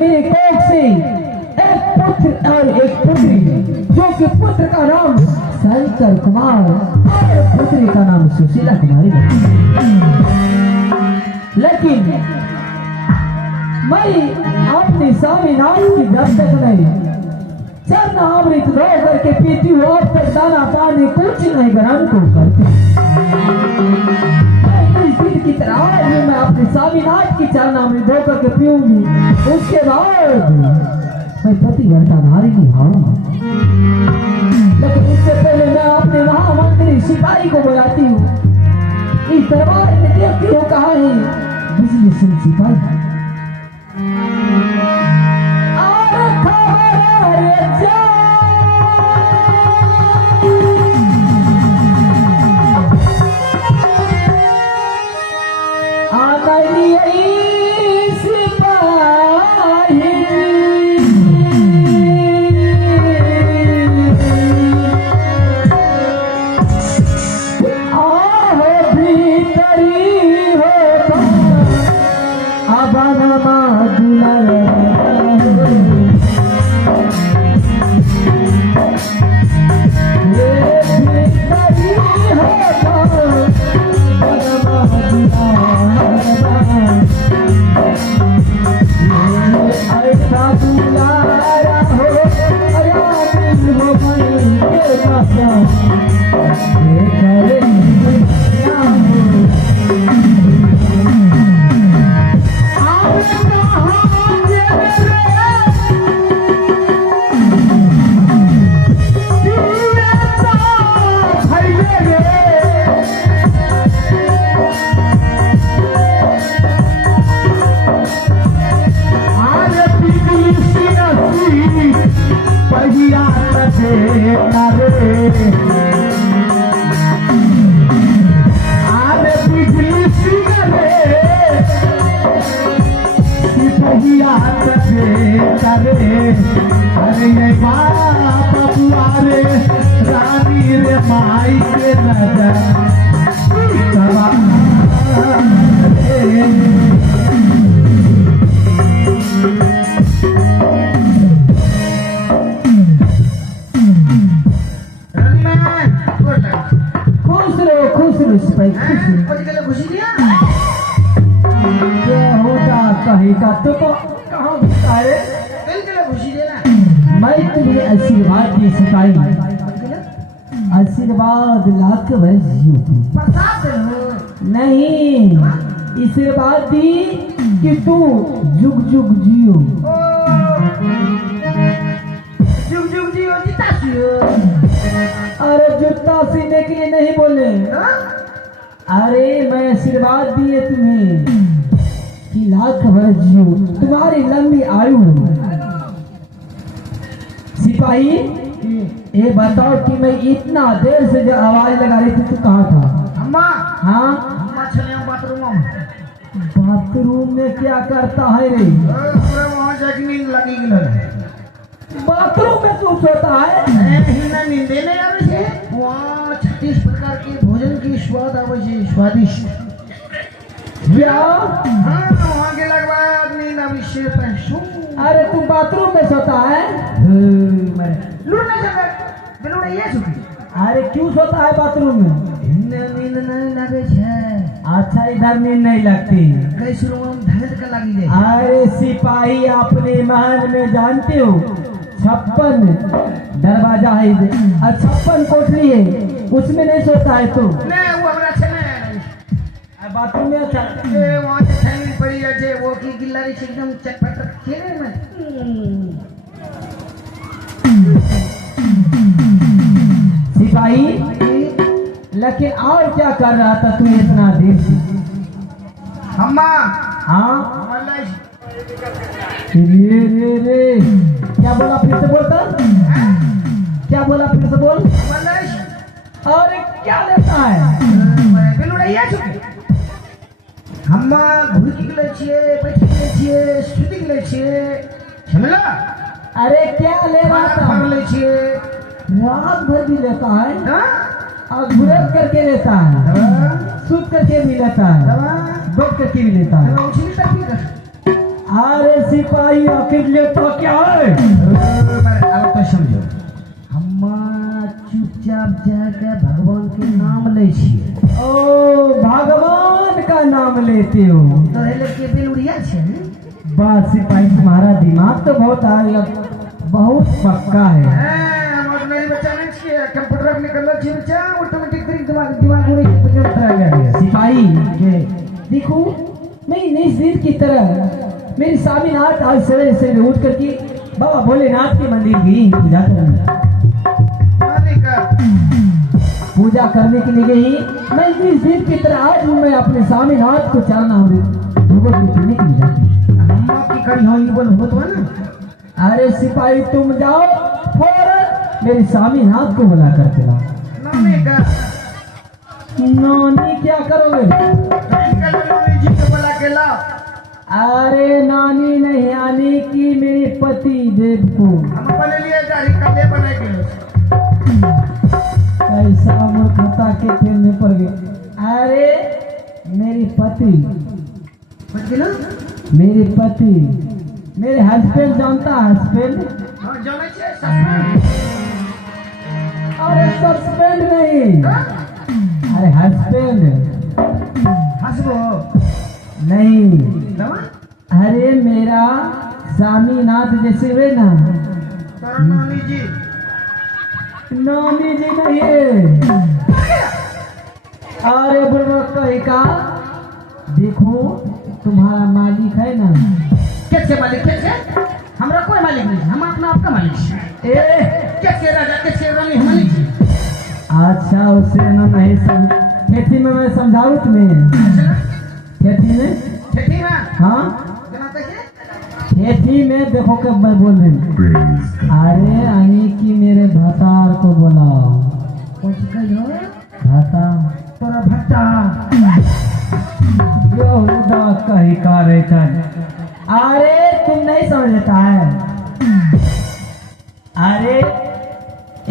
मेरे कोख से एक पुत्र और एक पुत्री, जो कि पुत्र का नाम शंकर कुमार और पुत्री का नाम सुशीला कुमारी है। लेकिन मैं अपने स्वामीनाथ की जब तक नहीं चरना अमृत धो करके पीती हूँ, अब तक दाना पानी कुछ नहीं ग्रहण को करती। की तरह मैं अपने स्वामीनाथ की चरना अमृत धो करके पीऊंगी, उसके बाद मैं पतिव्रता नारी की हारूंगी। लेकिन उससे पहले मैं अपने महामंत्री सिपाही को बुलाती हूँ। इस दरबार में देखती हूँ कहाँ है बिजली सिंह सिपाही। आशीर्वाद दी सिपाही, आशीर्वाद लाख वर्ष जियो। नहीं, आशीर्वाद दी कि तू जुग जुग जियो। जुग जुग जियो जीता जियो। अरे जूता सीने के लिए नहीं बोले। अरे मैं आशीर्वाद दिए तुम्हें कि लाख वर्ष जियो, तुम्हारी लंबी आयु। सिपाही ये बताओ कि मैं इतना देर से जो आवाज लगा रही थी तू कहाँ था? अम्मा। हाँ, अम्मा चले बाथरूम में। बाथरूम में क्या करता है रे? वहाँ जाके नींद लगी गई। बाथरूम में तू सोता है? नींद नहीं आवे छे। वहाँ 36 प्रकार के भोजन की स्वाद आवे छे, स्वादिष्ट। क्या? हाँ, वहाँ के लगभग नींद आवे छे। अरे तू बाथरूम में सोता है? लूटने जगह बिलुड़े ये सुखी। अरे क्यों सोता है बाथरूम में? नींद नहीं लगे छे। अच्छा, इधर नींद नहीं लगती। कैसे रूम धैर्य का लगी दे। अरे सिपाही, अपने महल में जानते हो 56 दरवाजा है और 56 कोठरी है, उसमें नहीं सोता है तू? नहीं, वो हमरा अच्छा नहीं। बाथरूम में अच्छा वहाँ से ठंडी पड़ी है, वो की गिल्लारी से एकदम चटपट खेले में। सिपाही, लेकिन और क्या कर रहा था तू इतना देर से? अम्मा। हाँ, रे क्या बोला? फिर से बोलता। क्या बोला? फिर से बोल। अरे क्या लेता है? बिलुड़ैया चुकी। अम्मा घुड़की के लिए छिए, बैठी के लिए छिए, सुती के लिए छिए, समझला? अरे क्या ले रहा था? ले छिए, रात भर भी लेता है। हाँ? और घुरेक करके लेता है, सूत करके भी लेता है, बैठ करके भी लेता है। अरे सिपाही आखिर ले तो क्या है? अब तो समझो हम चुपचाप जाकर भगवान के नाम ले छिए ओ भगवान का नाम लेते हो? तो हेले के बेलुड़िया छे बस सिपाही तुम्हारा दिमाग तो बहुत पक्का है। हम ऑर्डिनरी बच्चा नहीं छिए कंप्यूटर निकल छी बच्चा ऑटोमेटिक दिमाग उड़े के पकड़ गया सिपाही देखो मैं नई जिद की तरह मेरी स्वामीनाथ आज सवेरे सवेरे उठ करके बाबा भोलेनाथ के मंदिर गई पूजा पूजा करने के लिए गई। मैं इस जिद की तरह आज मैं अपने स्वामीनाथ को चलना पीने के लिए जाती। अरे सिपाही तुम जाओ फौरन मेरे स्वामीनाथ को बुला करके लाओ। नानी क्या करोगे? अरे नानी नहीं आने की मेरे पति देव को ऐसा मूर्खता के फेर में पड़ गए। अरे मेरे पति मेरे हस्बैंड जानता हस्बैंड? अरे सस्पेंड नहीं, अरे हस्बैंड नहीं। अरे मेरा स्वामीनाथ जैसे वे ना नानी जी नहीं है। अरे बुढ़वा कहीं का देखो तुम्हारा मालिक है ना। कैसे मालिक? कैसे? हमरा कोई मालिक नहीं, हम अपना आपका मालिक छी। कैसे राजा कैसे रानी हम मालिक छी? अच्छा उसे ना नहीं खेती में मैं समझाऊं तुम्हें। खेती में हाँ खेती में देखो कब मैं बोल रही हूँ। अरे आने की मेरे भतार को बुलाओ। भत्ता तोरा भट्टा कहीं का रहता है। अरे तुम नहीं समझता है। अरे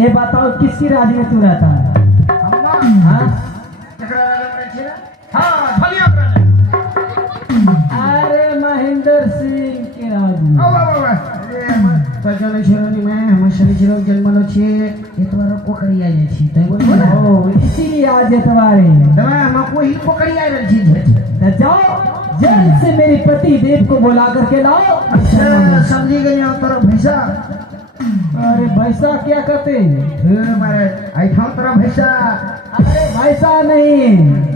ये बताओ किसकी राज में तू रहता है? अरे महेंद्र सिंह के राज में। इसीलिए आज एतवारे जाओ जल्द से मेरे पति देव को बुला करके लाओ। समझी गई तोरा भैसा। अरे भैसा क्या करते? तोरा भैसा। अरे भैसा नहीं।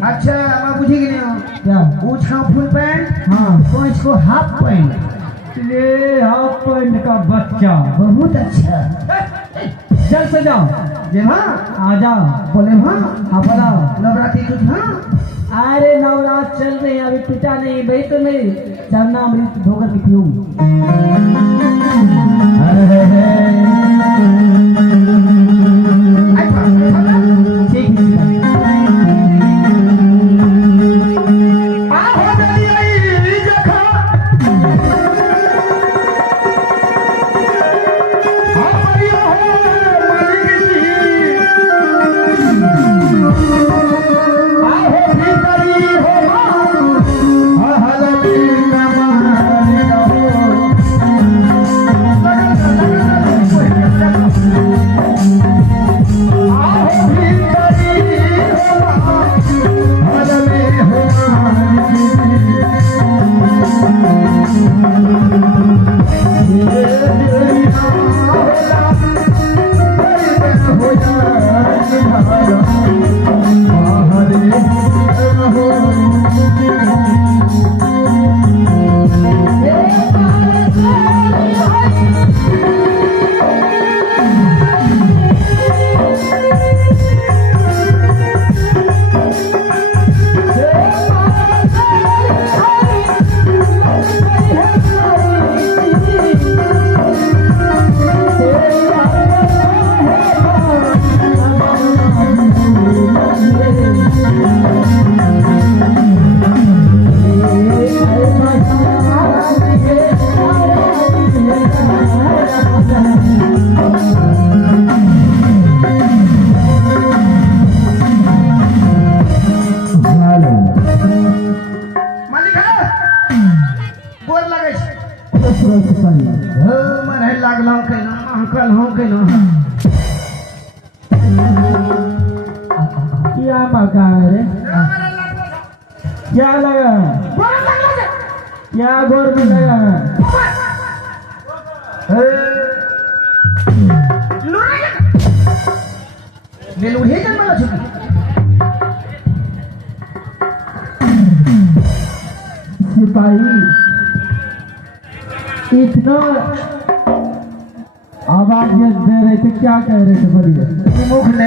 अच्छा मैं बुझी गई क्या? पूछ फुल पैंट हाँ पाँच को हाफ पैंट। ये हाफ पैंट का बच्चा बहुत अच्छा। चल से जाओ जे हाँ आ जाओ। बोले हाँ हाँ बोला नवरात्रि कुछ हाँ। अरे नवरात्र चल रही अभी पिटा नहीं भाई तो मैं चलना अमृत धोकर के पीऊँ। ठीक सिपाही हो मरे लागलो कहना अंकल हो कहना क्या मका है रे क्या लगा क्या गोर में लगा ले लो हे जन्म ला चुकी सिपाही इतना आवाज दे रहे थे क्या कह रहे थे बोलिए मुख ने